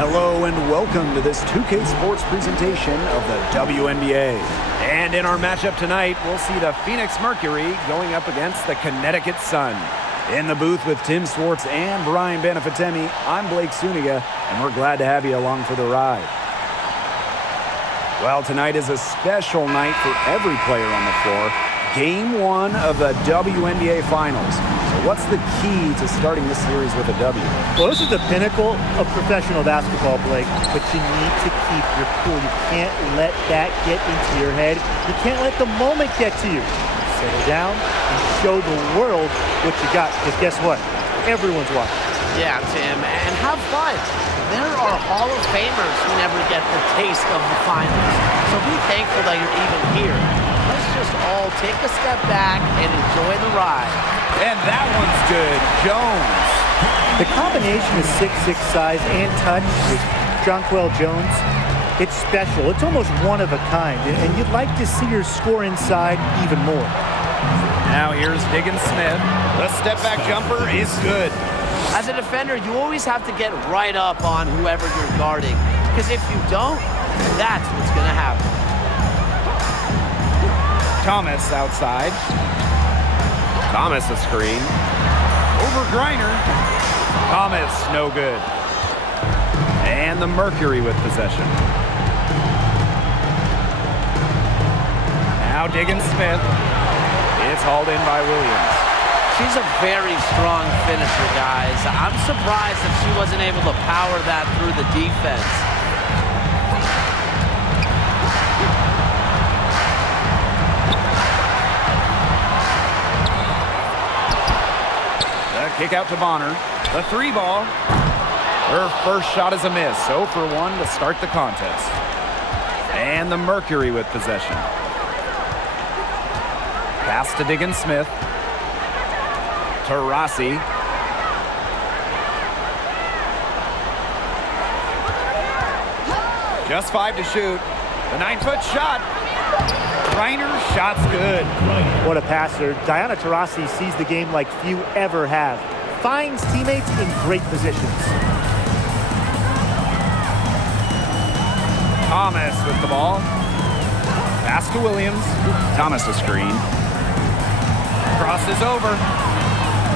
Hello and welcome to this 2K Sports presentation of the WNBA. And in our matchup tonight, we'll see the Phoenix Mercury going up against the Connecticut Sun. In the booth with Tim Swartz and Brian Benefitemi, I'm Blake Suniga, and we're glad to have you along for the ride. Well, tonight is a special night for every player on the floor. Game 1 of the WNBA Finals. So what's the key to starting this series with a W? Well, this is the pinnacle of professional basketball, Blake, but you need to keep your cool. You can't let that get into your head. You can't let the moment get to you. Settle down and show the world what you got, because guess what? Everyone's watching. Yeah, Tim, and have fun. There are Hall of Famers who never get the taste of the finals. So be thankful that you're even here. Let's just all take a step back and enjoy the ride. And that one's good. Jones. The combination of 6'6" size and touch with Jonquel Jones, it's special. It's almost one of a kind, and you'd like to see her score inside even more. Now here's Diggins-Smith. The step-back jumper is good. As a defender, you always have to get right up on whoever you're guarding, because if you don't, that's what's going to happen. Thomas outside. Thomas a screen. Over Griner. Thomas no good. And the Mercury with possession. Now Diggins-Smith. It's hauled in by Williams. She's a very strong finisher, guys. I'm surprised that she wasn't able to power that through the defense. The kick out to Bonner. The three ball. Her first shot is a miss. 0 for 1 to start the contest. And the Mercury with possession. Pass to Diggins-Smith. To Rossi. Just 5 to shoot. The 9-foot shot. Reiner's shot's good. What a passer. Diana Taurasi sees the game like few ever have. Finds teammates in great positions. Thomas with the ball. Pass to Williams. Thomas a screen. Crosses over.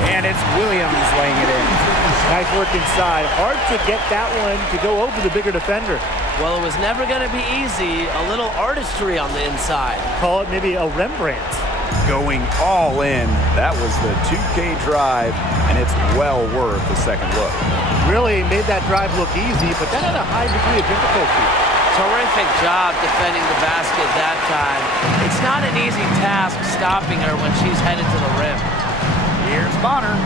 And it's Williams laying it in. Nice work inside. Hard to get that one to go over the bigger defender. Well, it was never going to be easy. A little artistry on the inside. Call it maybe a Rembrandt. Going all in. That was the 2K drive, and it's well worth the second look. Really made that drive look easy, but that had a high degree of difficulty. Terrific job defending the basket that time. It's not an easy task stopping her when she's headed to the rim. Here's Bonner.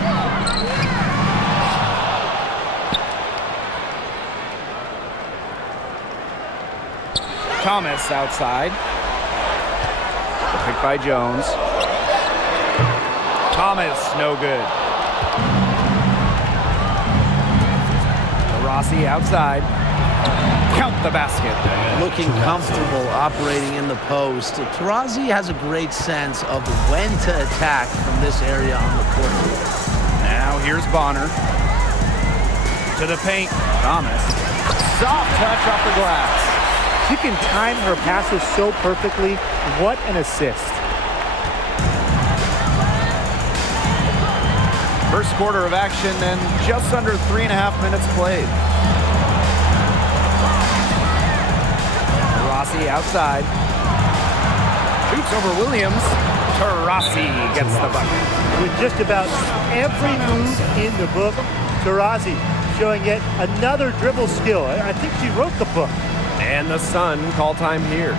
Thomas outside. Picked by Jones. Thomas, no good. Rossi outside. Count the basket. Looking comfortable operating in the post. Taurasi has a great sense of when to attack from this area on the court. Now here's Bonner. To the paint. Thomas. Soft touch off the glass. She can time her passes so perfectly. What an assist. First quarter of action and just under 3.5 minutes played. Rossi outside. Shoots over Williams. Taurasi gets the bucket. With just about every move in the book, Taurasi showing yet another dribble skill. I think she wrote the book. And the Sun call time here.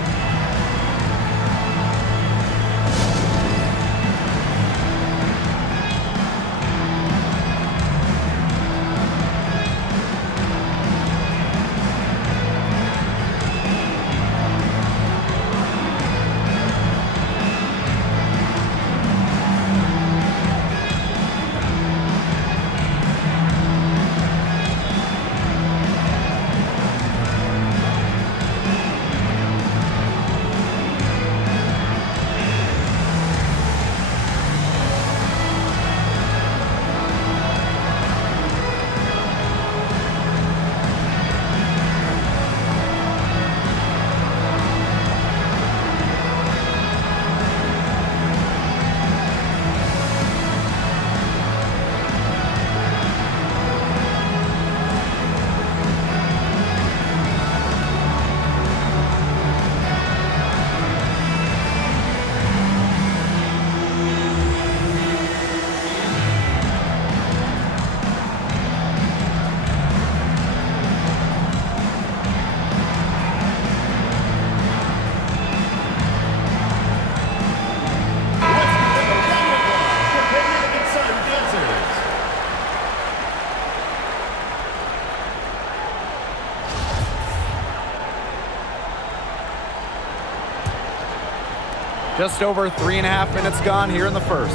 Just over 3.5 minutes gone here in the first.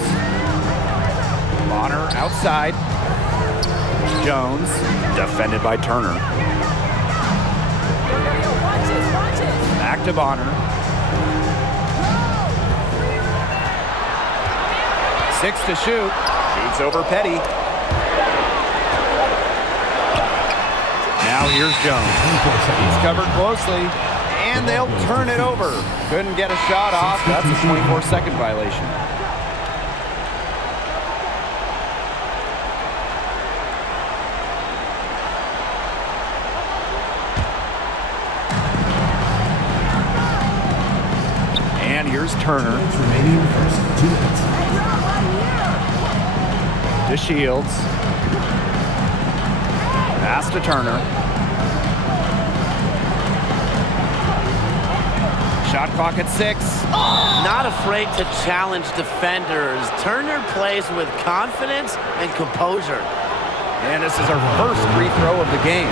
Bonner outside. Jones, defended by Turner. Back to Bonner. 6 to shoot. Shoots over Petty. Now here's Jones. He's covered closely, and they'll turn it over. Couldn't get a shot off. That's a 24-second violation. And here's Turner. To Shields. Pass to Turner. Shot clock at 6. Not afraid to challenge defenders. Turner plays with confidence and composure. And this is our first free throw of the game.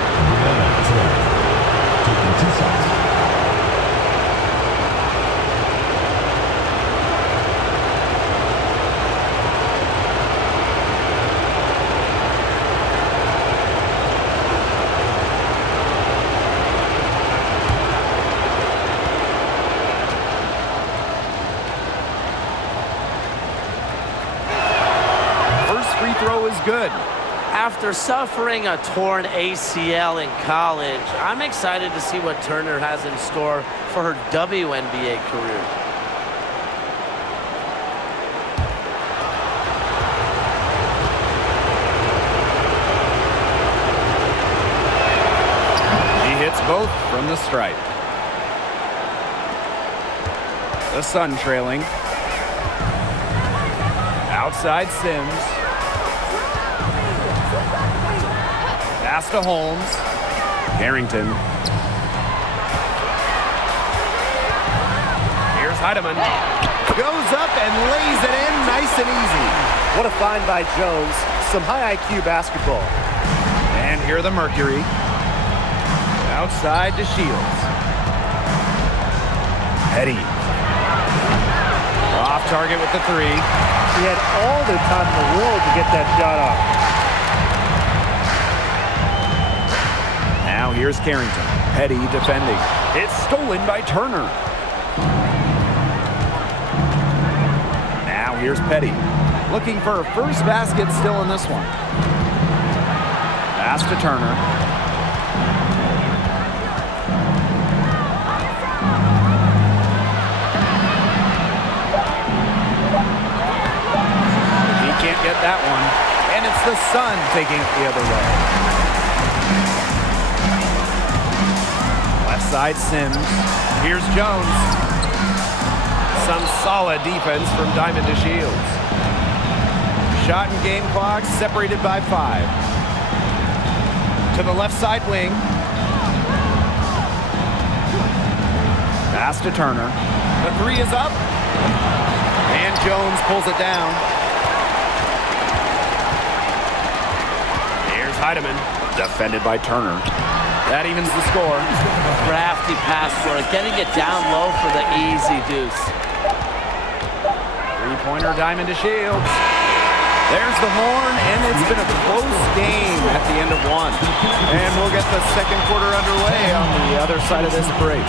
Free throw is good. After suffering a torn ACL in college, I'm excited to see what Turner has in store for her WNBA career. She hits both from the stripe. The Sun trailing. Outside Sims. Pass to Holmes. Harrington. Here's Heidemann. Goes up and lays it in nice and easy. What a find by Jones. Some high IQ basketball. And here the Mercury. Outside to Shields. Petty. Off target with the 3. He had all the time in the world to get that shot off. Now here's Carrington. Petty defending. It's stolen by Turner. Now here's Petty. Looking for a first basket still in this one. Pass to Turner. He can't get that one. And it's the Sun taking it the other way. Side Sims. Here's Jones. Some solid defense from Diamond to Shields. Shot and game clock separated by 5. To the left side wing. Pass to Turner. The 3 is up. And Jones pulls it down. Here's Heidemann. Defended by Turner. That evens the score. Crafty pass work, getting it down low for the easy deuce. Three-pointer Diamond to Shields. There's the horn, and it's been a close game at the end of 1. And we'll get the second quarter underway on the other side of this break.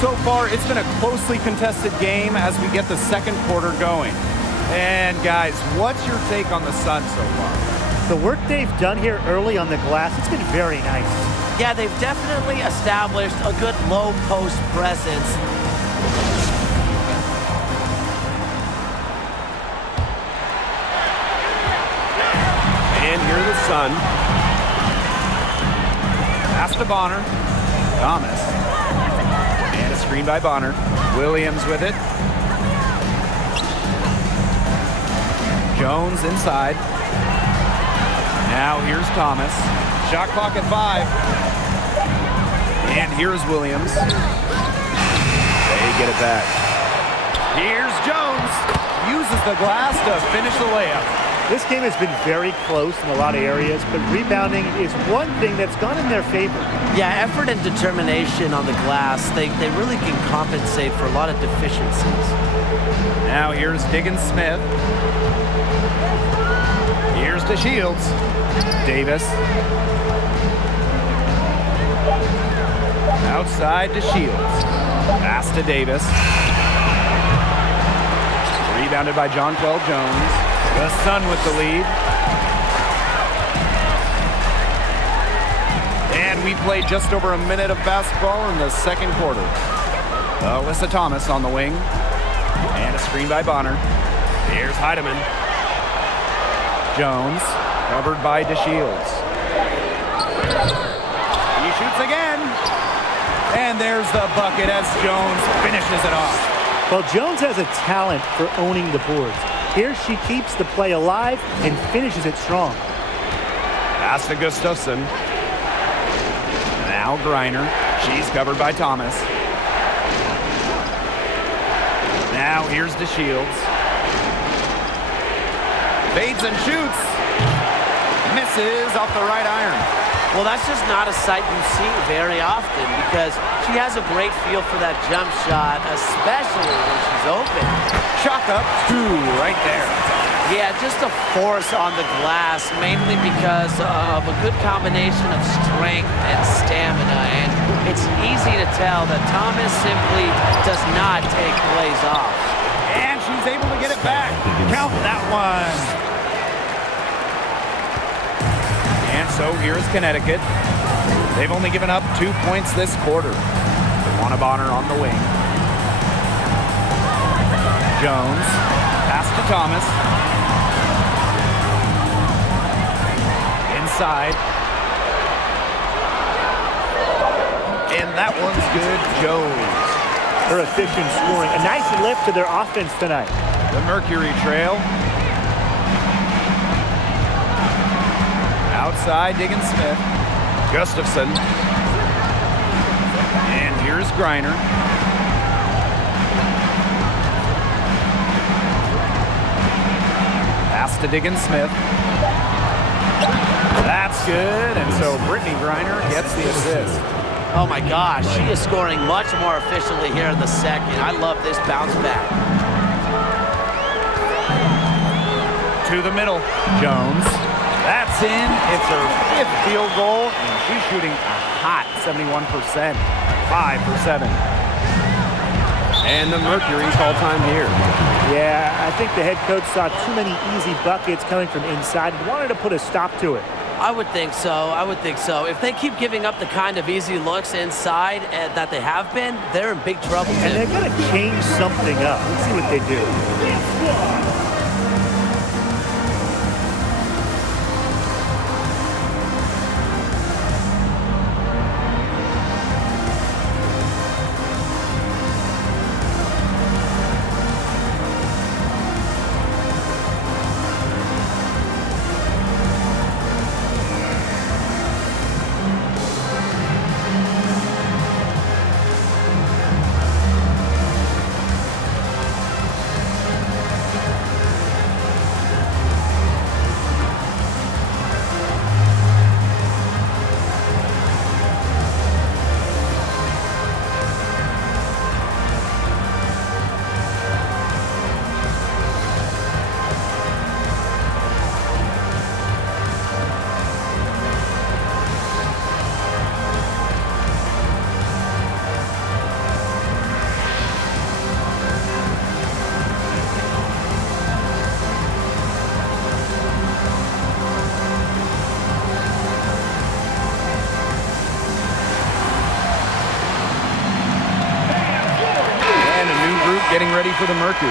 So far, it's been a closely contested game as we get the second quarter going. And guys, what's your take on the Sun so far? The work they've done here early on the glass, it's been very nice. Yeah, they've definitely established a good low post presence. And here the Sun. Pass to Bonner. Thomas. Screen by Bonner. Williams with it. Jones inside. Now here's Thomas. Shot clock at 5. And here's Williams. They get it back. Here's Jones. Uses the glass to finish the layup. This game has been very close in a lot of areas, but rebounding is one thing that's gone in their favor. Yeah, effort and determination on the glass, they really can compensate for a lot of deficiencies. Now here's Diggins Smith. Here's to Shields. Davis. Outside to Shields. Pass to Davis. Rebounded by Jonquel Jones. The Sun with the lead. And we played just over a minute of basketball in the second quarter. Alyssa Thomas on the wing. And a screen by Bonner. Here's Heidemann. Jones, covered by DeShields. He shoots again. And there's the bucket as Jones finishes it off. Well, Jones has a talent for owning the boards. Here she keeps the play alive and finishes it strong. Pass to Gustafson. Now Griner. She's covered by Thomas. Now here's DeShields. Fades and shoots. Misses off the right iron. Well, that's just not a sight you see very often because she has a great feel for that jump shot, especially when she's open. Chalk up two right there. Yeah, just a force on the glass, mainly because of a good combination of strength and stamina. And it's easy to tell that Thomas simply does not take plays off. And she's able to get it back. Count that one. And so here's Connecticut. They've only given up 2 points this quarter. Luana Bonner on the wing. Jones. Pass to Thomas. Inside. And that one's good. Jones. Her efficient scoring. A nice lift to their offense tonight. The Mercury trail. Outside, Diggins Smith. Gustafson. And here's Griner. Pass to Diggins Smith. That's good. And so Brittany Griner gets the assist. Oh my gosh, she is scoring much more efficiently here in the second. I love this bounce back. To the middle. Jones. That's in. It's her 5th field goal, and she's shooting a hot 71%. 5 for 7. And the Mercury's all-time here. Yeah, I think the head coach saw too many easy buckets coming from inside and wanted to put a stop to it. I would think so. I would think so. If they keep giving up the kind of easy looks inside that they have been, they're in big trouble too. And they're going to change something up. Let's see what they do. Getting ready for the Mercury.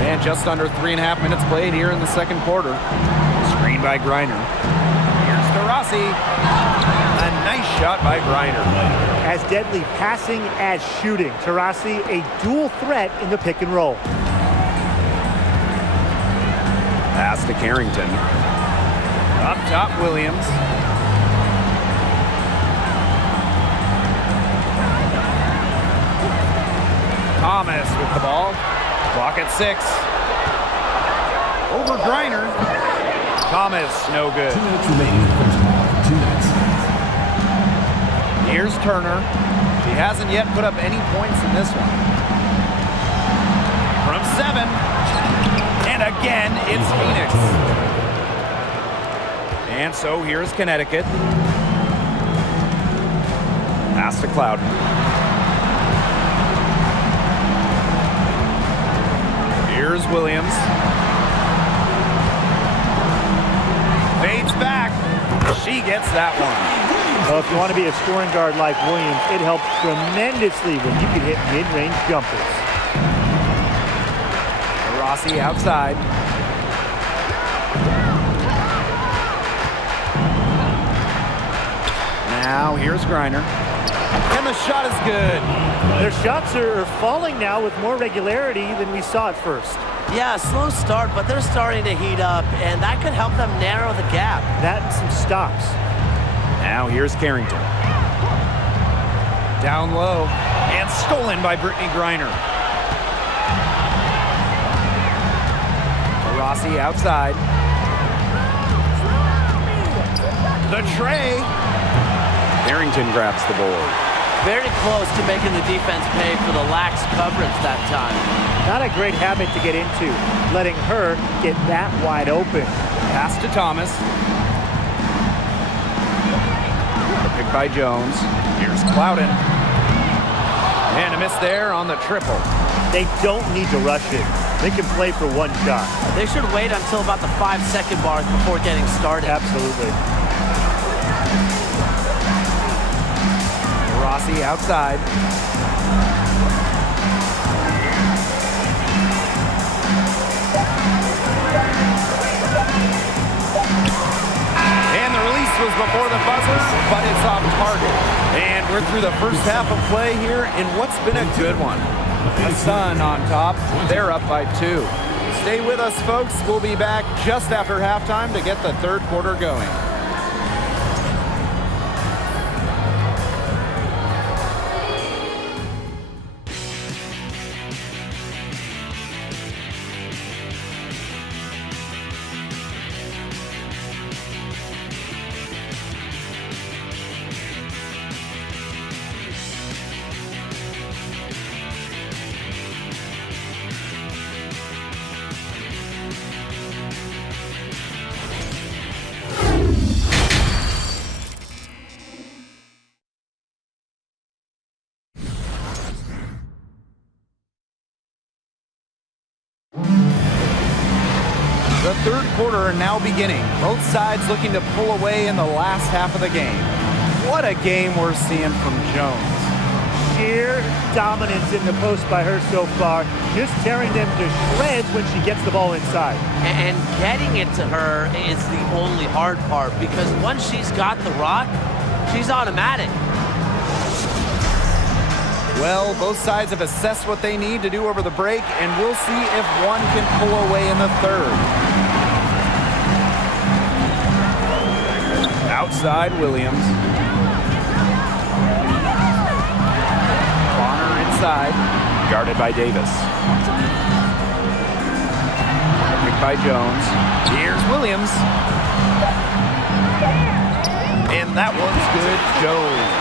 And just under 3.5 minutes played here in the second quarter. Screen by Griner. Here's to Rossi. A nice shot by Griner. As deadly passing as shooting. Taurasi, a dual threat in the pick and roll. Pass to Carrington. Up top, Williams. Thomas with the ball. Clock at 6. Over Griner. Thomas, no good. 2 minutes remaining in the first half. 2 minutes. Here's Turner. She hasn't yet put up any points in this one. From 7. And again, it's Phoenix. And so here's Connecticut. Pass to Cloud. Here's Williams. Fades back. She gets that one. Well, if you want to be a scoring guard like Williams, it helps tremendously when you can hit mid-range jumpers. Rossi outside. Now here's Griner. And the shot is good. Their shots are falling now with more regularity than we saw at first. Yeah, slow start, but they're starting to heat up, and that could help them narrow the gap. That and some stops. Now here's Carrington. Down low. And stolen by Brittany Griner. Rossi outside. The tray. Carrington grabs the board. Very close to making the defense pay for the lax coverage that time. Not a great habit to get into, letting her get that wide open. Pass to Thomas. Picked by Jones. Here's Clouden. And a miss there on the triple. They don't need to rush it. They can play for one shot. They should wait until about the 5-second mark before getting started. Absolutely. Rossi outside. And the release was before the buzzer, but it's off target. And we're through the first half of play here in what's been a good one. The Sun on top. They're up by 2. Stay with us, folks. We'll be back just after halftime to get the third quarter going. The third quarter now beginning. Both sides looking to pull away in the last half of the game. What a game we're seeing from Jones. Sheer dominance in the post by her so far, just tearing them to shreds when she gets the ball inside. And getting it to her is the only hard part, because once she's got the rock, she's automatic. Well, both sides have assessed what they need to do over the break, and we'll see if one can pull away in the third. Outside, Williams. Bonner inside, guarded by Davis. Picked by Jones. Here's Williams. And that one's good, Jones.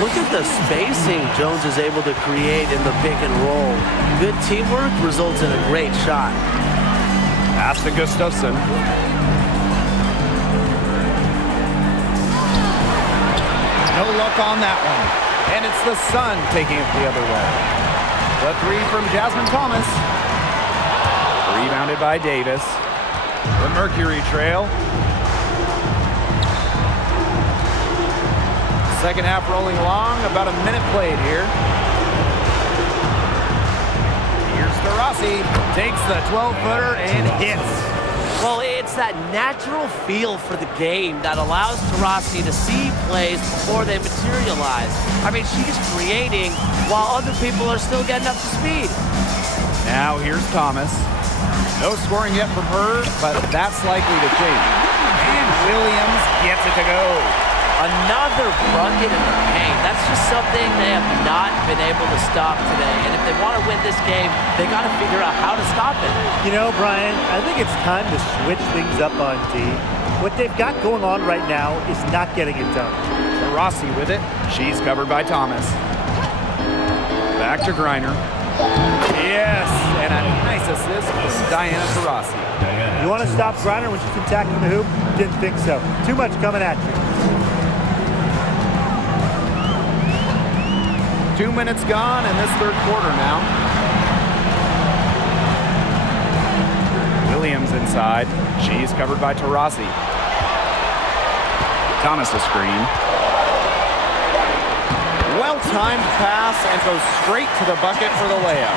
Look at the spacing Jones is able to create in the pick and roll. Good teamwork results in a great shot. Pass to Gustafson. No luck on that one. And it's the Sun taking it the other way. The three from Jasmine Thomas. Rebounded by Davis. The Mercury trail. Second half rolling along, about a minute played here. Here's to Rossi, takes the 12-footer and hits. Well, it's that natural feel for the game that allows Taurasi to see plays before they materialize. I mean, she's creating while other people are still getting up to speed. Now here's Thomas. No scoring yet from her, but that's likely to change. And Williams gets it to go. Another bucket in the paint. That's just something they have not been able to stop today. And if they want to win this game, they got to figure out how to stop it. You know, Brian, I think it's time to switch things up on D. What they've got going on right now is not getting it done. Rossi with it. She's covered by Thomas. Back to Griner. Yes, and a nice assist from Diana Taurasi. You want to stop Griner when she's attacking the hoop? Didn't think so. Too much coming at you. 2 minutes gone in this third quarter now. Williams inside. She's covered by Taurasi. Thomas a screen. Well-timed pass and goes straight to the bucket for the layup.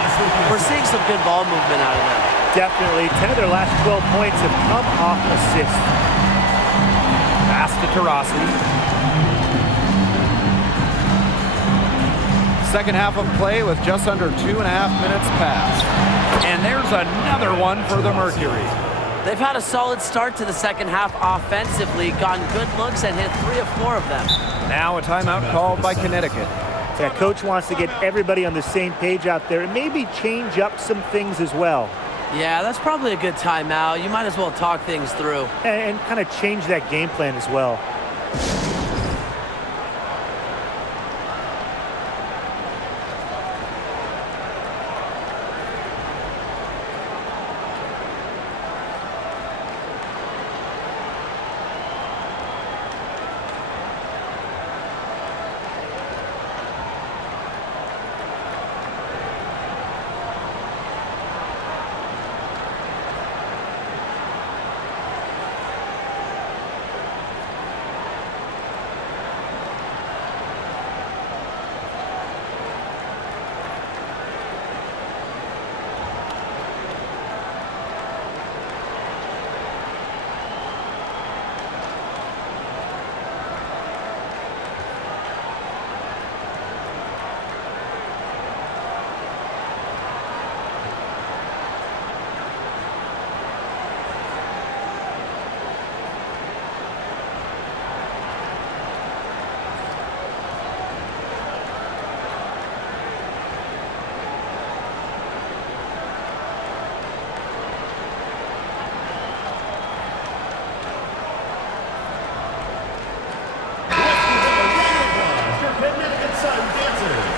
We're seeing some good ball movement out of them. Definitely. 10 of their last 12 points have come off assists. Pass to Taurasi. Second half of play with just under 2.5 minutes passed. And there's another one for the Mercury. They've had a solid start to the second half offensively, gotten good looks and hit 3 of 4 of them. Now a timeout called by Connecticut. Yeah, coach wants to get everybody on the same page out there and maybe change up some things as well. Yeah, that's probably a good timeout. You might as well talk things through. And kind of change that game plan as well. Connecticut Sun dancers.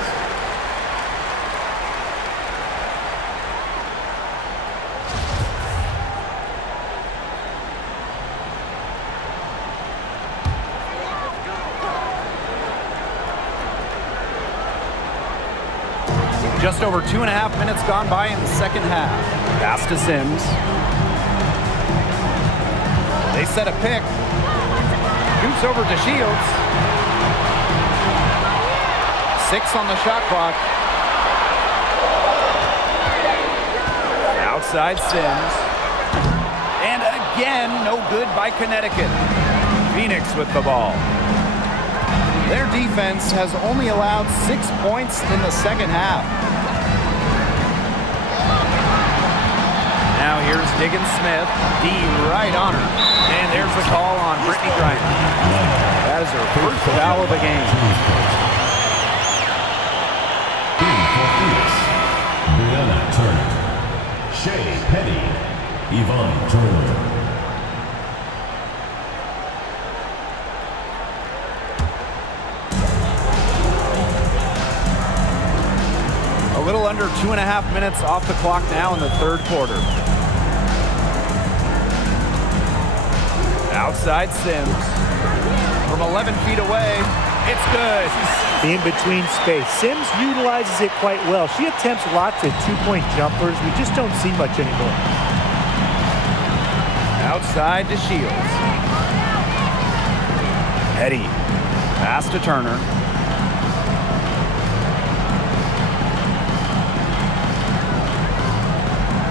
Just over 2.5 minutes gone by in the second half. Pass to Sims. They set a pick. Shoots over to Shields. 6 on the shot clock. Outside Sims. And again, no good by Connecticut. Phoenix with the ball. Their defense has only allowed 6 points in the second half. Now here's Diggins Smith. D right on her. And there's the call on Brittany Griner. That is her first foul of the game. For Phoenix, Brianna Turner, Shea Petty, Yvonne Turner. A little under 2.5 minutes off the clock now in the third quarter. Outside Sims. From 11 feet away, it's good. In between space. Sims utilizes it quite well. She attempts lots of two-point jumpers. We just don't see much anymore. Outside to Shields. Petty. Pass to Turner.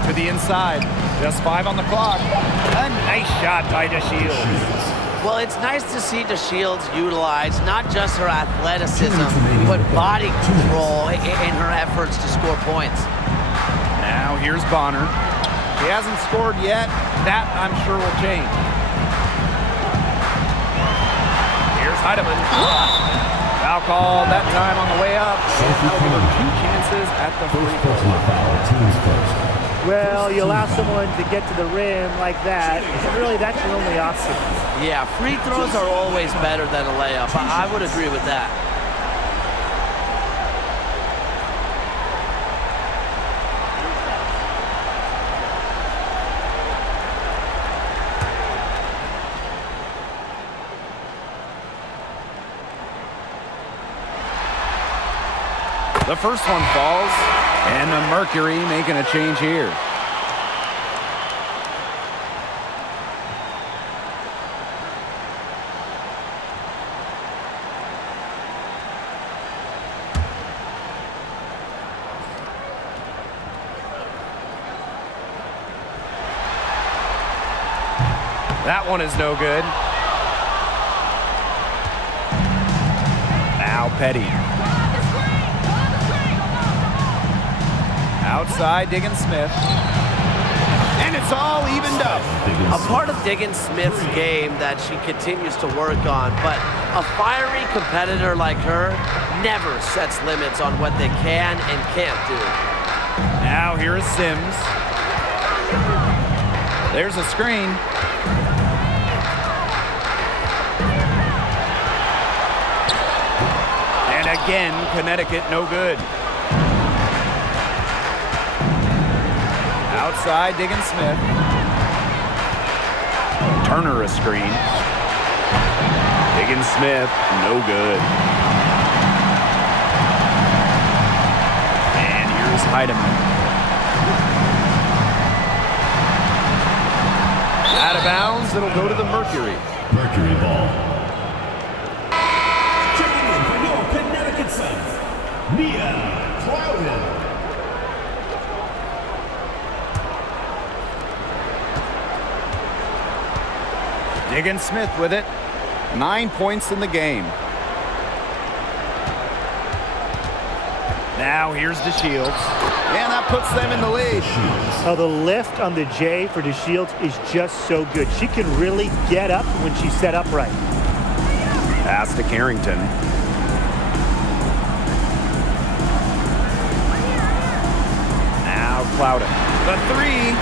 To the inside. Just 5 on the clock. A nice shot by DeShields. Well, it's nice to see DeShields utilize not just her athleticism, but body control in her efforts to score points. Now here's Bonner. She hasn't scored yet. That, I'm sure, will change. Here's Heidemann. Foul call that time on the way up. And that'll give them 2 chances at the free throw line. Well, you allow someone to get to the rim like that, and really that's your only option. Yeah, free throws are always better than a layup. I would agree with that. The first one falls, and the Mercury making a change here. That one is no good. Now Petty. Outside, Diggins-Smith. And it's all evened up. A part of Diggins-Smith's game that she continues to work on, but a fiery competitor like her never sets limits on what they can and can't do. Now here is Sims. There's a screen. And again, Connecticut no good. Outside, Diggins-Smith. Turner a screen. Diggins-Smith, no good. And here's Heidemann. Out of bounds, it'll go to the Mercury. Mercury ball. Checking in for your Connecticut Sun, Mia Clouden. Diggins-Smith with it. 9 points in the game. Now here's DeShields. And that puts them in the lead. Oh, the lift on the J for DeShields is just so good. She can really get up when she's set up right. Pass to Carrington. Now Clouden. The 3.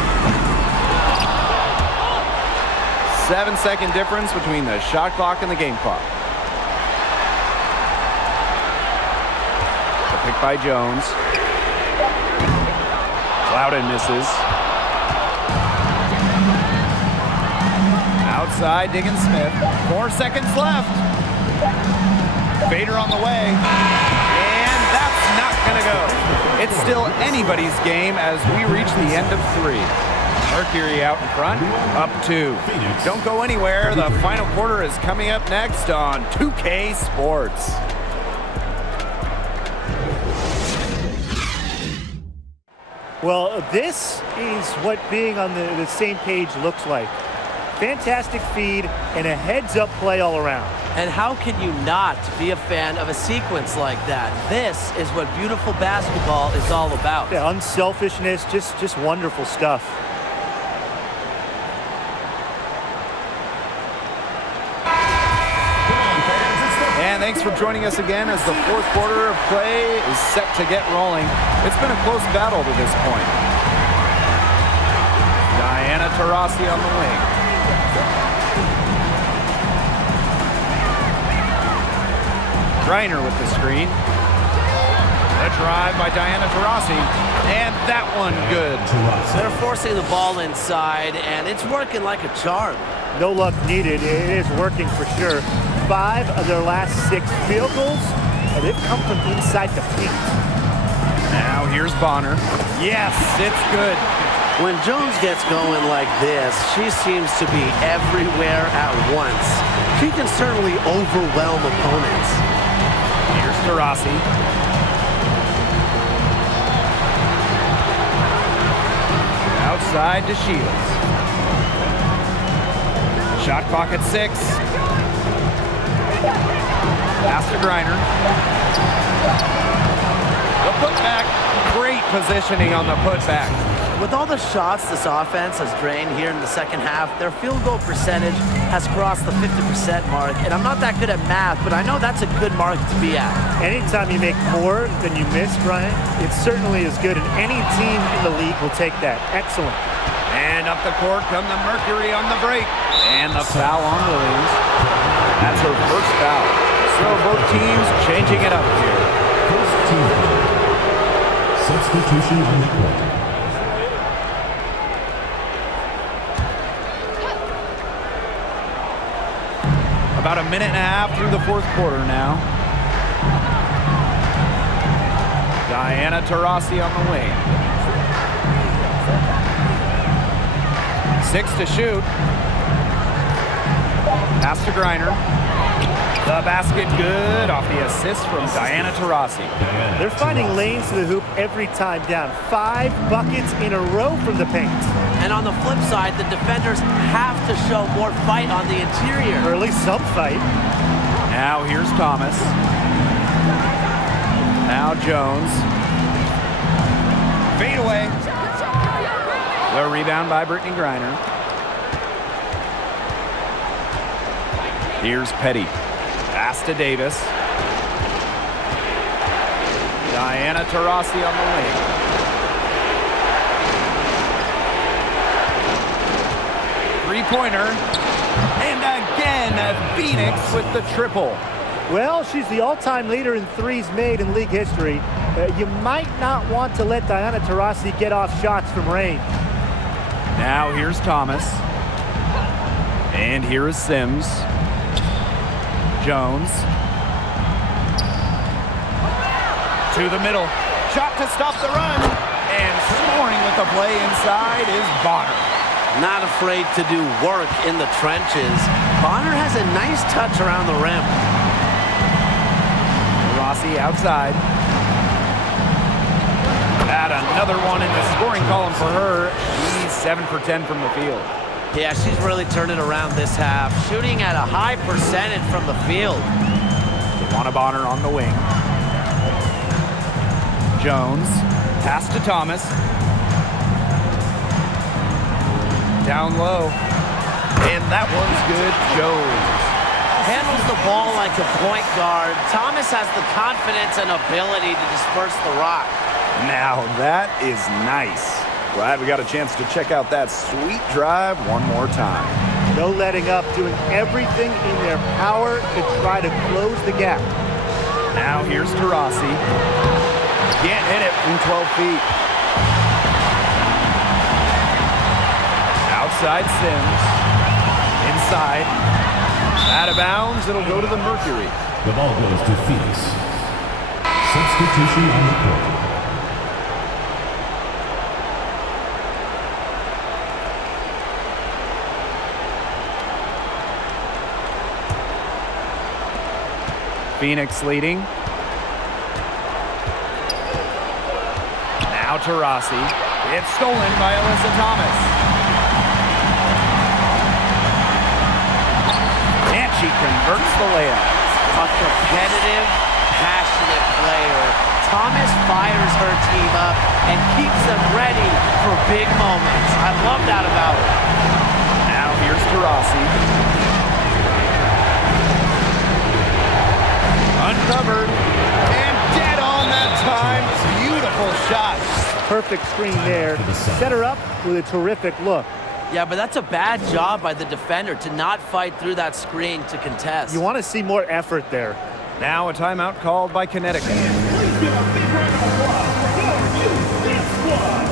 7-second difference between the shot clock and the game clock. The pick by Jones. Clouden misses. Outside, Diggins-Smith. 4 seconds left. Bader on the way. And that's not going to go. It's still anybody's game as we reach the end of 3. Mercury out in front, up 2. Don't go anywhere. The final quarter is coming up next on 2K Sports. Well, this is what being on the same page looks like. Fantastic feed and a heads-up play all around. And how can you not be a fan of a sequence like that? This is what beautiful basketball is all about. Yeah, unselfishness, just wonderful stuff. And thanks for joining us again as the 4th quarter of play is set to get rolling. It's been a close battle to this point. Diana Taurasi on the wing. Reiner with the screen. The drive by Diana Taurasi. And that one good. They're forcing the ball inside, and it's working like a charm. No luck needed. It is working for sure. 5 of their last 6 field goals, and they've come from inside the paint. Now here's Bonner. Yes, it's good. When Jones gets going like this, she seems to be everywhere at once. She can certainly overwhelm opponents. Here's Taurasi. Outside to Shields. Shot clock at 6. Pass to Griner. The putback. Great positioning on the putback. With all the shots this offense has drained here in the second half, their field goal percentage has crossed the 50% mark. And I'm not that good at math, but I know that's a good mark to be at. Anytime you make more than you miss, Brian, it certainly is good, and any team in the league will take that. Excellent. And up the court come the Mercury on the break. And the foul on Williams. That's her first foul. So both teams changing it up here. First team. Substitution on the court. About a minute and a half through the fourth quarter now. Diana Taurasi on the wing. 6 to shoot. Pass to Griner. The basket good off the assist from Diana Taurasi. They're finding lanes to the hoop every time down. 5 buckets in a row from the paint. And on the flip side, the defenders have to show more fight on the interior. Or at least some fight. Now here's Thomas. Now Jones. Fade away. The rebound by Brittany Griner. Here's Petty. Pass to Davis. Diana Taurasi on the wing. Three-pointer. And again, Phoenix with the triple. Well, she's the all-time leader in threes made in league history. You might not want to let Diana Taurasi get off shots from range. Now here's Thomas. And here is Sims. Jones. To the middle. Shot to stop the run. And scoring with the play inside is Bonner. Not afraid to do work in the trenches. Bonner has a nice touch around the rim. Rossi outside. Add another one in the scoring column for her. She's 7 for 10 from the field. Yeah, she's really turned it around this half, shooting at a high percentage from the field. Dewana Bonner on the wing. Jones. Pass to Thomas. Down low. And that one's good. Jones. Handles the ball like a point guard. Thomas has the confidence and ability to disperse the rock. Now that is nice. Glad we got a chance to check out that sweet drive one more time. No letting up, doing everything in their power to try to close the gap. Now here's Taurasi. Can't hit it from 12 feet. Outside Sims. Inside. Out of bounds, it'll go to the Mercury. The ball goes to Phoenix. Substitution on the court. Phoenix leading. Now Taurasi. It's stolen by Alyssa Thomas. And she converts the layup. A competitive, passionate player. Thomas fires her team up and keeps them ready for big moments. I love that about her. Now here's Taurasi. Uncovered. And dead on that time. Beautiful shot. Perfect screen there. Set her up with a terrific look. Yeah, but that's a bad job by the defender to not fight through that screen to contest. You want to see more effort there. Now a timeout called by Connecticut. Please give a big round of applause for you, this squad.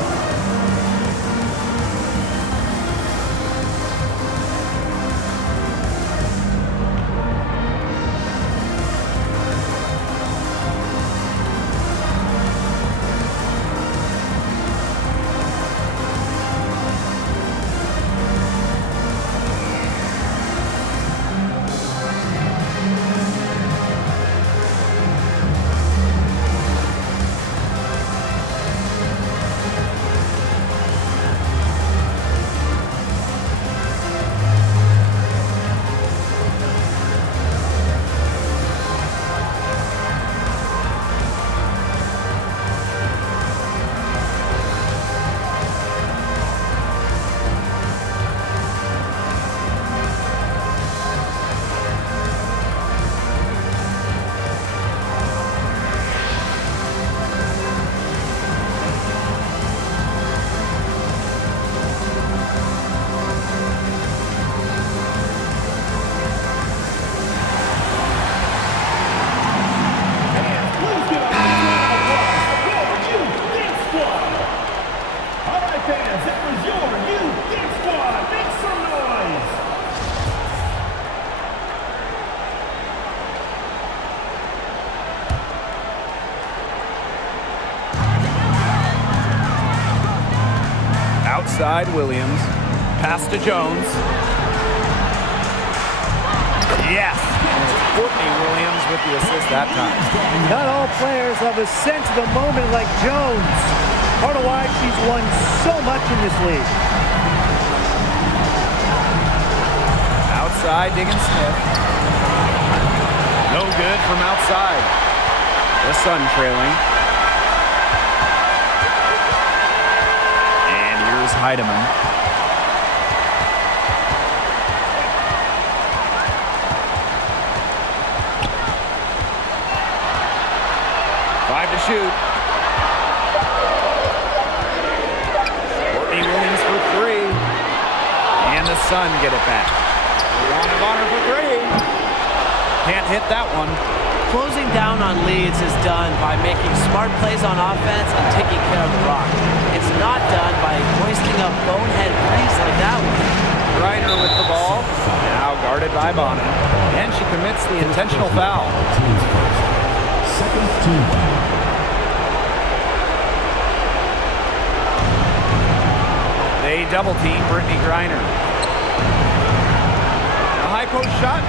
fans, that was your youth dance squad. Make some noise. Outside Williams. Pass to Jones. Yes! Courtney Williams with the assist that time. Not all players have a sense of the moment like Jones. Part of why she's won so much in this league. Outside Diggins Smith. No good from outside. The Sun trailing. And here's Heidemann. To shoot. Courtney Williams for three. And the Sun get it back. Wand of honor for three. Can't hit that one. Closing down on leads is done by making smart plays on offense and taking care of the rock. It's not done by hoisting up bonehead threes like that one. Reiner with the ball. Now guarded by Bonner. And she commits the intentional foul. Second team foul. They double team Brittany Griner. A high post shot.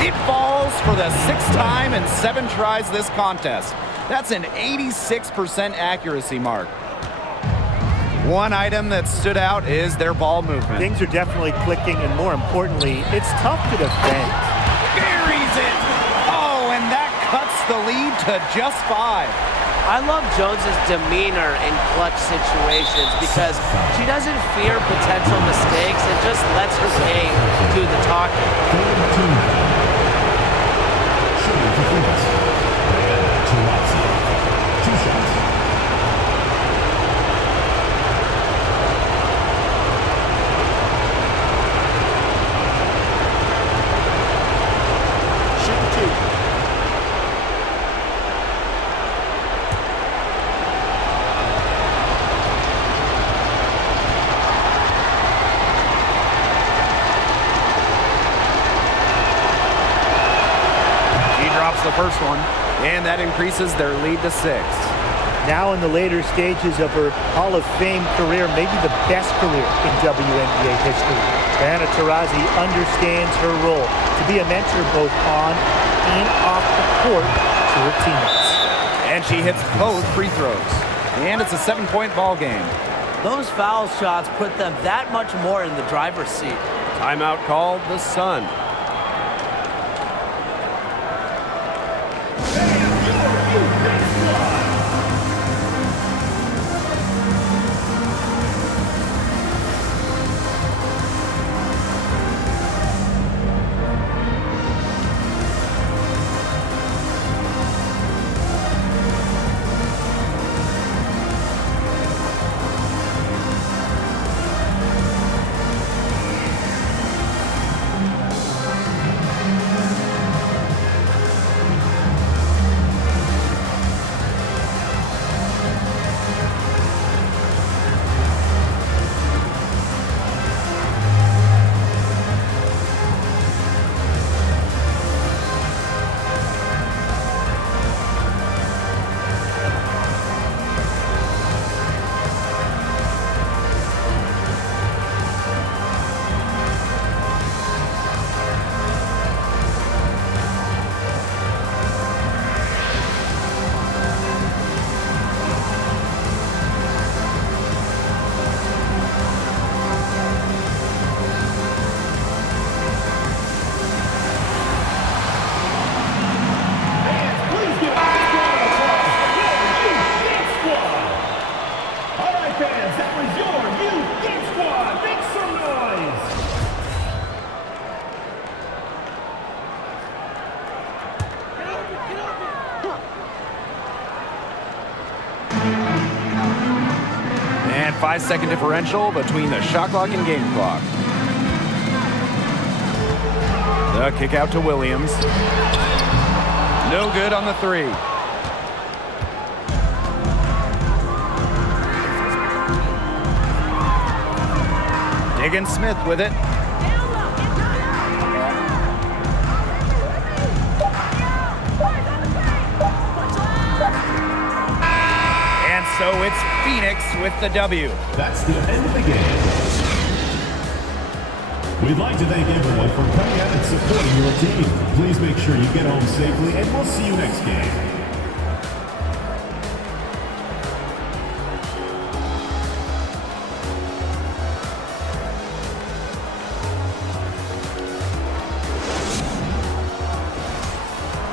It falls for the sixth time in 7 tries this contest. That's an 86% accuracy mark. One item that stood out is their ball movement. Things are definitely clicking, and more importantly, it's tough to defend. Buries it. Oh, and that cuts the lead to just 5. I love Jones's demeanor in clutch situations because she doesn't fear potential mistakes and just lets her game do the talking. Shooting for Phoenix. Two outside. 2 shots. The first one, and that increases their lead to 6. Now in the later stages of her Hall of Fame career, maybe the best career in WNBA history, Diana Taurasi understands her role to be a mentor both on and off the court to her teammates. And she hits both free throws. And it's a 7-point ball game. Those foul shots put them that much more in the driver's seat. Timeout called the Sun. And 5-second differential between the shot clock and game clock. The kick out to Williams. No good on the 3. Diggin Smith with it. And so it's Phoenix with the W. That's the end of the game. We'd like to thank everyone for coming out and supporting your team. Please make sure you get home safely, and we'll see you next game.